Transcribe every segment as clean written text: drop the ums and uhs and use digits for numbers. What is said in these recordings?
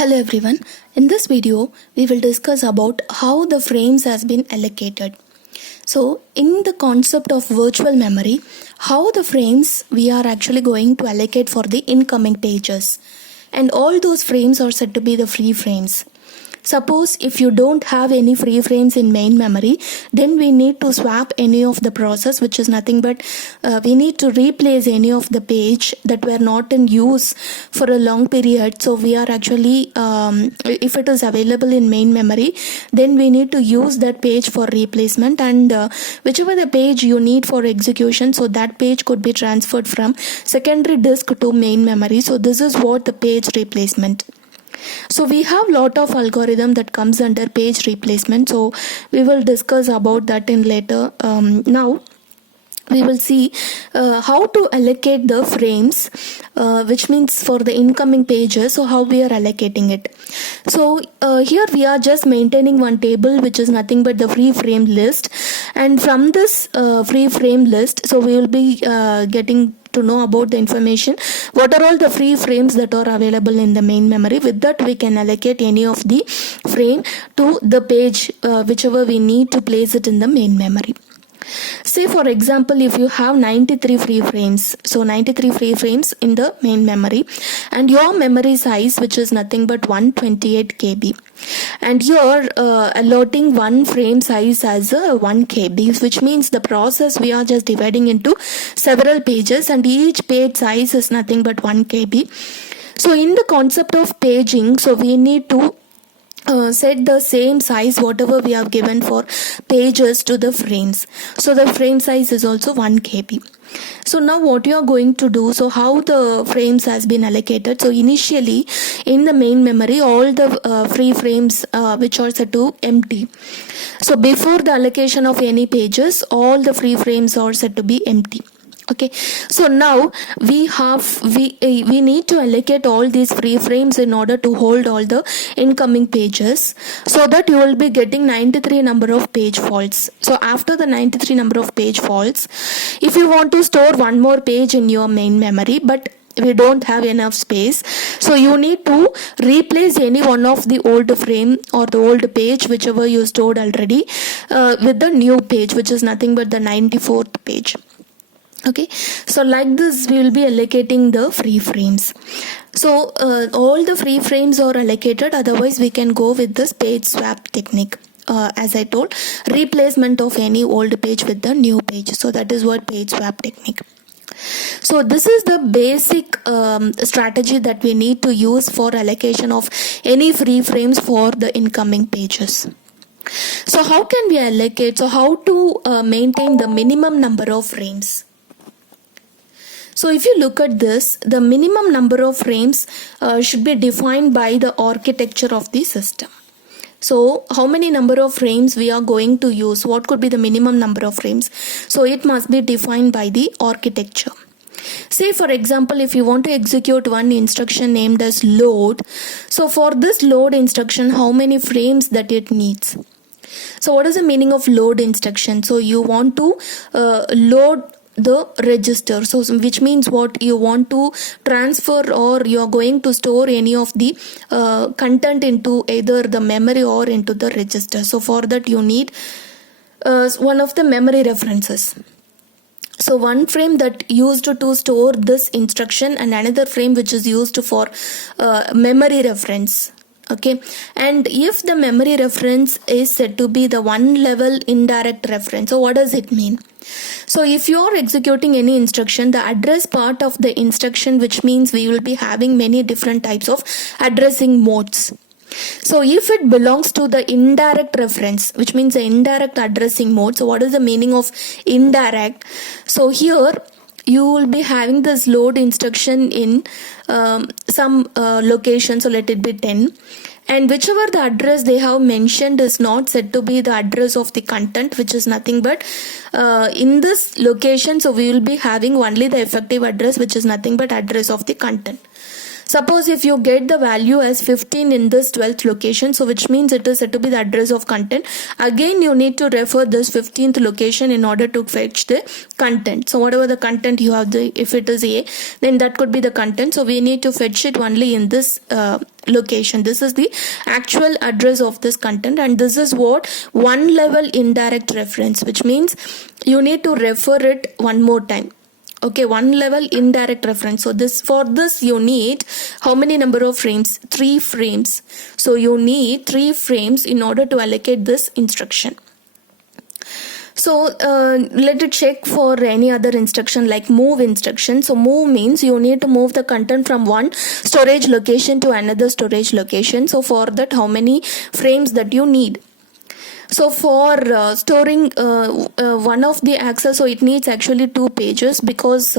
Hello everyone, in this video we will discuss about how the frames has been allocated. So in the concept of virtual memory, how the frames we are actually going to allocate for the incoming pages, and all those frames are said to be the free frames. Suppose if you don't have any free frames in main memory, then we need to swap any of the process, which is nothing but we need to replace any of the page that were not in use for a long period. So we are actually if it is available in main memory, then we need to use that page for replacement, and whichever the page you need for execution, so that page could be transferred from secondary disk to main memory. So this is what the page replacement. So we have lot of algorithm that comes under page replacement, so we will discuss about that in later. Now we will see how to allocate the frames, which means for the incoming pages, so how we are allocating it. So here we are just maintaining one table, which is nothing but the free frame list, and from this free frame list, so we will be getting to know about the information, what are all the free frames that are available in the main memory. With that we can allocate any of the frame to the page whichever we need to place it in the main memory. Say for example, if you have 93 free frames, so 93 free frames in the main memory, and your memory size, which is nothing but 128 KB, and you are allotting one frame size as 1 KB, which means the process we are just dividing into several pages, and each page size is nothing but 1 KB. So in the concept of paging, so we need to set the same size whatever we have given for pages to the frames. So the frame size is also 1 KB. So now what you are going to do, so how the frames has been allocated. So initially in the main memory, all the free frames which are set to empty. So before the allocation of any pages, all the free frames are set to be empty. Okay, so now we need to allocate all these free frames in order to hold all the incoming pages, so that you will be getting 93 number of page faults. So after the 93 number of page faults, if you want to store one more page in your main memory, but we don't have enough space, so you need to replace any one of the old frame or the old page whichever you stored already with the new page, which is nothing but the 94th page. Okay, so like this we will be allocating the free frames. So all the free frames are allocated, otherwise we can go with this page swap technique. As I told, replacement of any old page with the new page. So that is what page swap technique. So this is the basic strategy that we need to use for allocation of any free frames for the incoming pages. So how can we allocate? So how to maintain the minimum number of frames? So if you look at this, the minimum number of frames should be defined by the architecture of the system. So how many number of frames we are going to use, what could be the minimum number of frames? So it must be defined by the architecture. Say for example, if you want to execute one instruction named as load, so for this load instruction, how many frames that it needs? So what is the meaning of load instruction? So you want to load the register, so which means what, you want to transfer or you are going to store any of the content into either the memory or into the register. So for that you need one of the memory references. So one frame that used to store this instruction, and another frame which is used for memory reference. Okay, and if the memory reference is said to be the one level indirect reference, so what does it mean? So if you are executing any instruction, the address part of the instruction, which means we will be having many different types of addressing modes. So if it belongs to the indirect reference, which means the indirect addressing mode, so what is the meaning of indirect? So here you will be having this load instruction in some location, so let it be 10, and whichever the address they have mentioned is not said to be the address of the content, which is nothing but in this location, so we will be having only the effective address, which is nothing but address of the content. Suppose if you get the value as 15 in this 12th location, so which means it is said to be the address of content. Again, you need to refer this 15th location in order to fetch the content. So whatever the content you have, if it is A, then that could be the content. So we need to fetch it only in this location. This is the actual address of this content, and this is what one level indirect reference, which means you need to refer it one more time. Okay, one level indirect reference. So for this you need how many number of frames? 3 frames. So you need 3 frames in order to allocate this instruction. So let it check for any other instruction like move instruction. So move means you need to move the content from one storage location to another storage location. So for that, how many frames that you need? So for storing one of the access, so it needs actually 2 pages because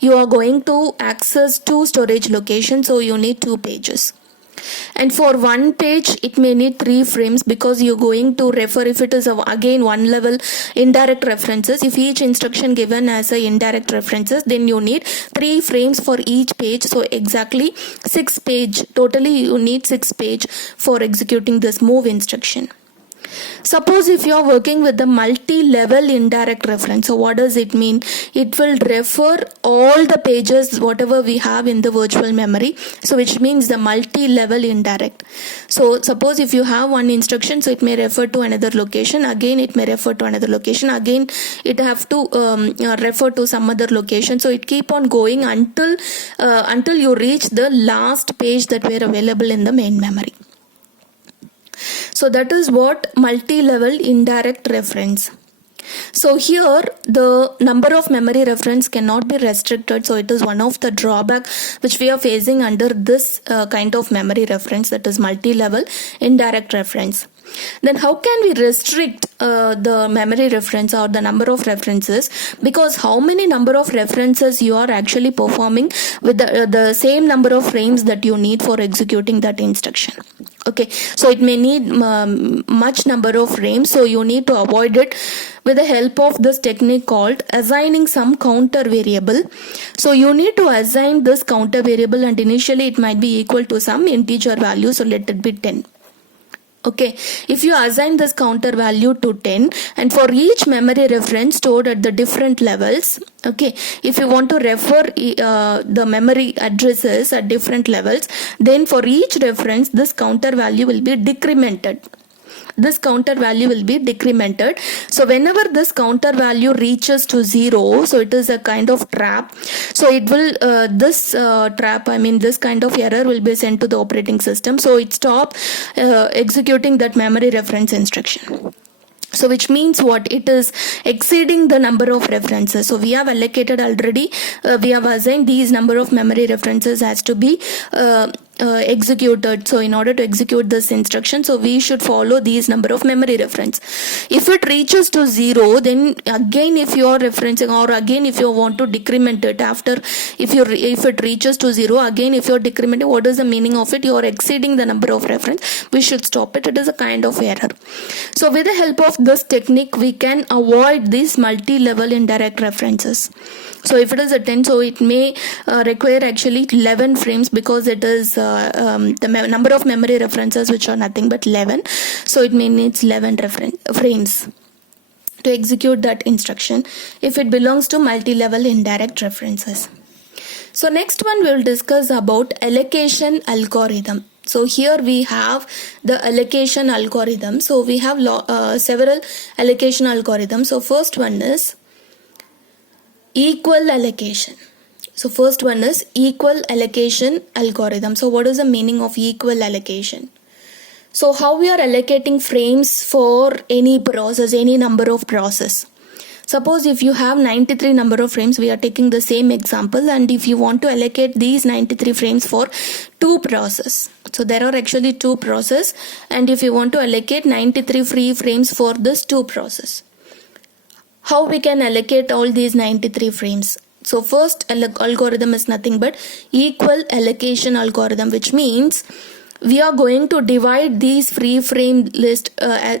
you are going to access 2 storage locations, so you need 2 pages. And for one page, it may need 3 frames because you're going to refer, if it is again one level indirect references, if each instruction given as a indirect references, then you need 3 frames for each page. So exactly 6 page, totally you need 6 page for executing this move instruction. Suppose if you are working with the multi-level indirect reference, so what does it mean? It will refer all the pages whatever we have in the virtual memory, so which means the multi-level indirect. So suppose if you have one instruction, so it may refer to another location, again it may refer to another location, again it have to refer to some other location. So it keep on going until you reach the last page that were available in the main memory. So that is what multi-level indirect reference. So here the number of memory reference cannot be restricted, so it is one of the drawback which we are facing under this kind of memory reference, that is multi-level indirect reference. Then how can we restrict the memory reference or the number of references? Because how many number of references you are actually performing with the same number of frames that you need for executing that instruction. Okay, so it may need much number of frames, so you need to avoid it with the help of this technique called assigning some counter variable. So you need to assign this counter variable, and initially it might be equal to some integer value, so let it be 10. Okay, if you assign this counter value to 10, and for each memory reference stored at the different levels, okay, if you want to refer the memory addresses at different levels, then for each reference this counter value will be decremented. This counter value will be decremented. So whenever this counter value reaches to 0, so it is a kind of trap. So it will this kind of error will be sent to the operating system. So it stops executing that memory reference instruction. So which means what? It is exceeding the number of references. So we have allocated already, we have assigned these number of memory references has to be executed. So in order to execute this instruction, so we should follow these number of memory reference. If it reaches to 0, then again if you are referencing, or again if you want to decrement it after, if it reaches to 0, again if you are decrementing, what is the meaning of it? You are exceeding the number of reference. We should stop it. It is a kind of error. So with the help of this technique, we can avoid these multi-level indirect references. So if it is a 10, so it may require actually 11 frames, because it is the number of memory references which are nothing but 11. So it may needs 11 frames to execute that instruction if it belongs to multi-level indirect references. So next one we will discuss about allocation algorithm. So here we have the allocation algorithm. So we have several allocation algorithms. So first one is equal allocation. So first one is equal allocation algorithm. So what is the meaning of equal allocation? So how we are allocating frames for any process, any number of process. Suppose if you have 93 number of frames, we are taking the same example, and if you want to allocate these 93 frames for 2 process. So there are actually 2 process, and if you want to allocate 93 free frames for this 2 process. How we can allocate all these 93 frames? So first algorithm is nothing but equal allocation algorithm, which means we are going to divide these free frame list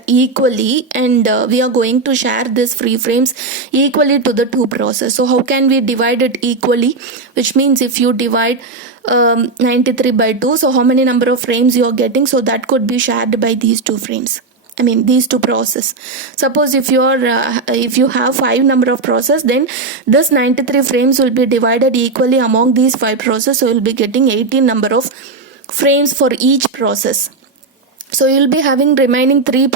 equally, and we are going to share this free frames equally to the 2 process. So how can we divide it equally? Which means if you divide 93 by 2. So how many number of frames you are getting? So that could be shared by these two frames. I mean these two process. Suppose if you are if you have 5 number of process, then this 93 frames will be divided equally among these 5 process. So you will be getting 18 number of frames for each process. So you will be having remaining 3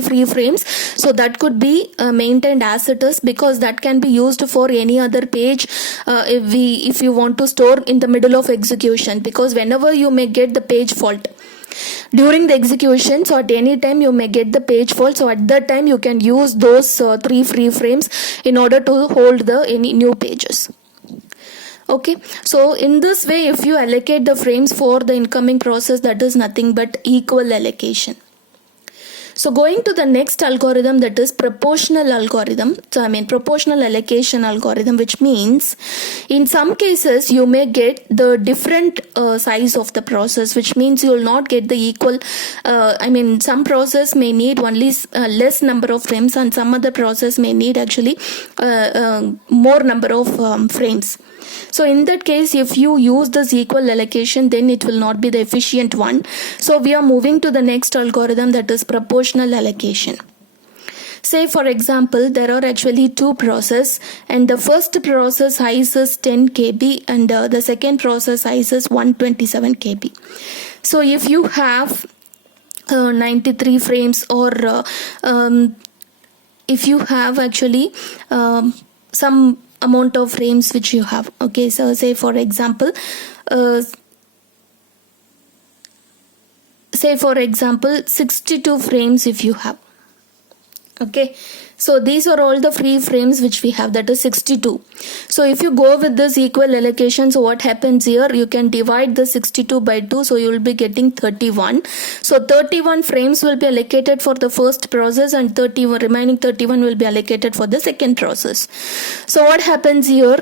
free frames. So that could be maintained as it is, because that can be used for any other page if you want to store in the middle of execution, because whenever you may get the page fault during the execution, so at any time you may get the page fault, so at that time you can use those 3 free frames in order to hold the any new pages. Okay, so in this way, if you allocate the frames for the incoming process, that is nothing but equal allocation. So going to the next algorithm, that is proportional algorithm. So I mean proportional allocation algorithm, which means in some cases you may get the different size of the process, which means you will not get the equal. I mean some process may need only less number of frames, and some other process may need actually more number of frames. So in that case, if you use this equal allocation, then it will not be the efficient one. So we are moving to the next algorithm, that is proportional allocation. Say for example, there are actually 2 processes, and the first process size is 10 KB and the second process size is 127 KB. So if you have 93 frames, or if you have actually some amount of frames which you have. Okay, so say for example 62 frames if you have. Okay, so these are all the free frames which we have, that is 62. So if you go with this equal allocation, so what happens here, you can divide the 62 by 2, so you will be getting 31. So 31 frames will be allocated for the first process, and remaining 31 will be allocated for the second process. So what happens here,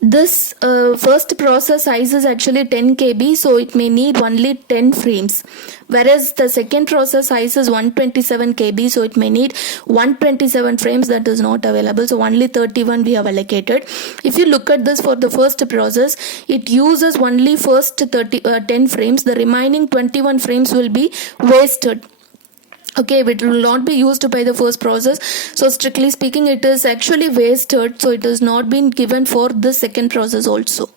this first process size is actually 10 KB, so it may need only 10 frames, whereas the second process size is 127 KB, so it may need 127 frames. That is not available, so only 31 we have allocated. If you look at this, for the first process, it uses only first 10 frames. The remaining 21 frames will be wasted. Okay, it will not be used by the first process. So strictly speaking, it is actually wasted. So it has not been given for the second process also.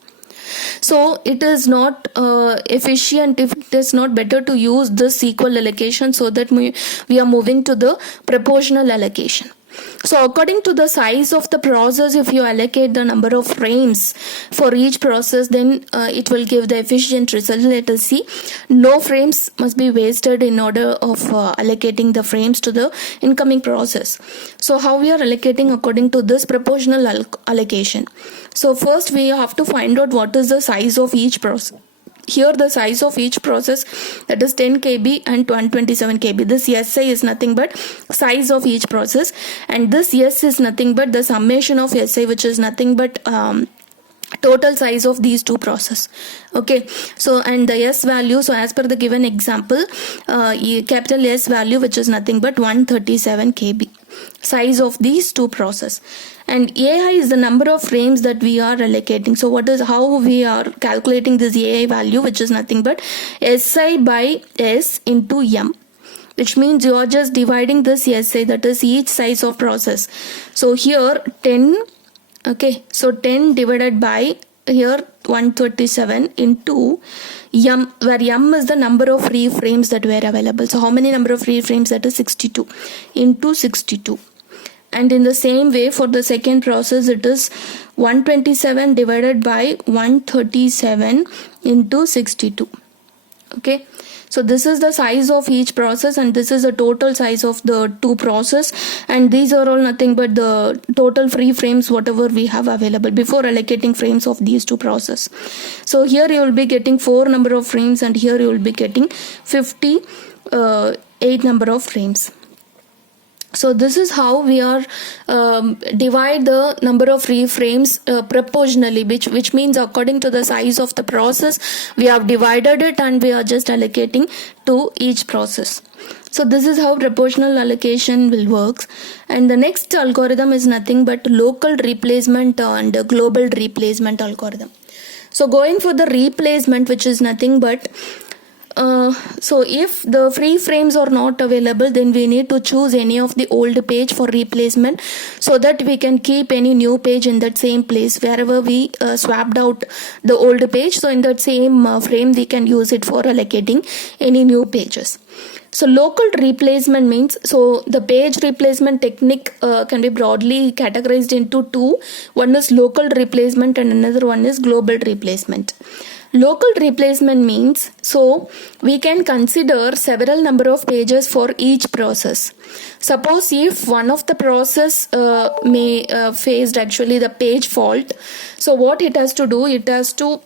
So it is not efficient, if it is not better to use this equal allocation, so that we are moving to the proportional allocation. So according to the size of the process, if you allocate the number of frames for each process, then it will give the efficient result. Let us see. No frames must be wasted in order of allocating the frames to the incoming process. So how we are allocating according to this proportional allocation. So first we have to find out what is the size of each process. Here the size of each process, that is 10 KB and 127 KB. This SI is nothing but size of each process, and this S is nothing but the summation of SI, which is nothing but total size of these two processes. Okay, so and the S value, so as per the given example, capital S value, which is nothing but 137 KB, size of these two processes. And AI is the number of frames that we are allocating. So how we are calculating this AI value, which is nothing but SI by S into M, which means you are just dividing this SI, that is each size of process. So here 10, okay, so 10 divided by here 137 into M, where M is the number of free frames that were available. So how many number of free frames? That is 62 into 62. And in the same way, for the second process, it is 127 divided by 137 into 62. Okay, so this is the size of each process, and this is the total size of the two process, and these are all nothing but the total free frames whatever we have available before allocating frames of these two process. So here you will be getting 4 number of frames, and here you will be getting 58 number of frames. So this is how we are divide the number of free frames proportionally, which means according to the size of the process we have divided it, and we are just allocating to each process. So this is how proportional allocation will work. And the next algorithm is nothing but local replacement and global replacement algorithm. So going for the replacement, which is nothing but so if the free frames are not available, then we need to choose any of the old page for replacement, so that we can keep any new page in that same place wherever we swapped out the old page. So in that same frame we can use it for allocating any new pages. So local replacement means, so the page replacement technique can be broadly categorized into two. One is local replacement and another one is global replacement. Local replacement means, so we can consider several number of pages for each process. Suppose if one of the process may faced actually the page fault, so what it has to do, it has to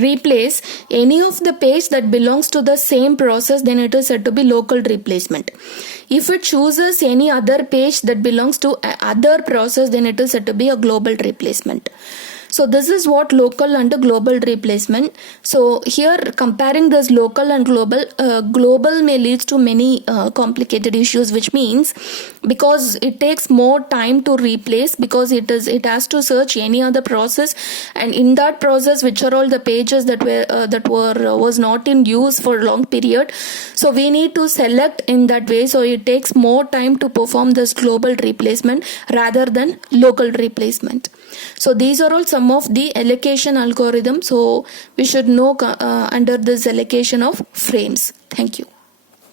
replace any of the page that belongs to the same process, then it is said to be local replacement. If it chooses any other page that belongs to other process, then it is said to be a global replacement. So this is what local and global replacement. So here comparing this local and global, global may lead to many complicated issues, which means because it takes more time to replace, because it has to search any other process, and in that process which are all the pages that was not in use for a long period. So we need to select in that way. So it takes more time to perform this global replacement rather than local replacement. So these are all some of the allocation algorithm. So we should know under this allocation of frames. Thank you.